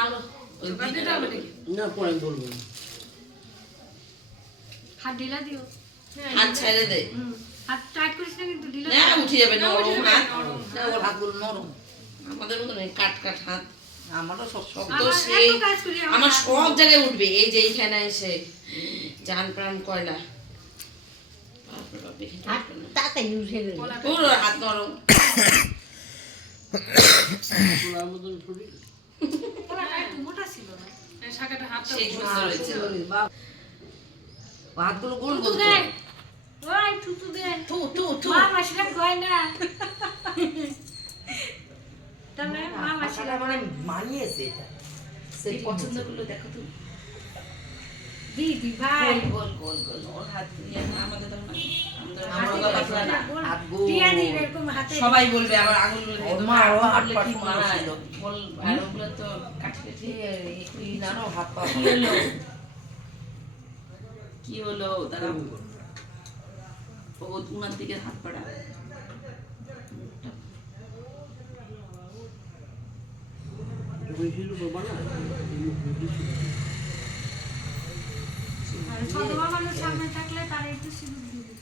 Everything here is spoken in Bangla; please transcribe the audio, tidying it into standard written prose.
আলো না পরে বলবো হাত ঢিলা দিও হাত ছেড়ে দে হাত টাইট করিস না কিন্তু ঢিলা না উঠে যাবে নরম হাত না ওর হাতগুলো নরম আমাদের মতো নেই কাট কাট হাত আমারও সব শব্দ আমার সেই এত কাজ করি আমার সব জায়গায় উঠবে এই যে এইখানে এসে জান প্রাণ কয়লা বাপরে বাপ দেখে তাড়াতাড়ি উঠে গেল পুরো হাত নরম তোলার মতন শরীর পোলাটা একটু মোটা ছিল না এই শাখাটা হাতটা সেই সুন্দর হয়েছে বাপ ও হাতগুলো গোল থুতু গোল দে ওই থুতু দে থু থু থু মা মাসিরা কয় না তবে মা মাসিরা মাসাটা মানে মানিয়েছে এটা সেই পছন্দ করলো দেখো তুমি দিদি ভাই গোল গোল গোল গোল ওর হাত নিয়ে আমাদের তো হাত গোল টিয়া দিবে এরকম হাতে সবাই বলবে আবার আঙুল ওর মা আরো হাত পা কি সুন্দর মানায় ছিল। বল আর ওগুলো তো কাটি কাটি এই নানো হাত পা কি হলো কি হলো তারা ও উনার দিকে হাত পাড়া বুঝিল বাবা না আর ছোট বাবার সামনে থাকলে তার একটু সিঁদুর দিবে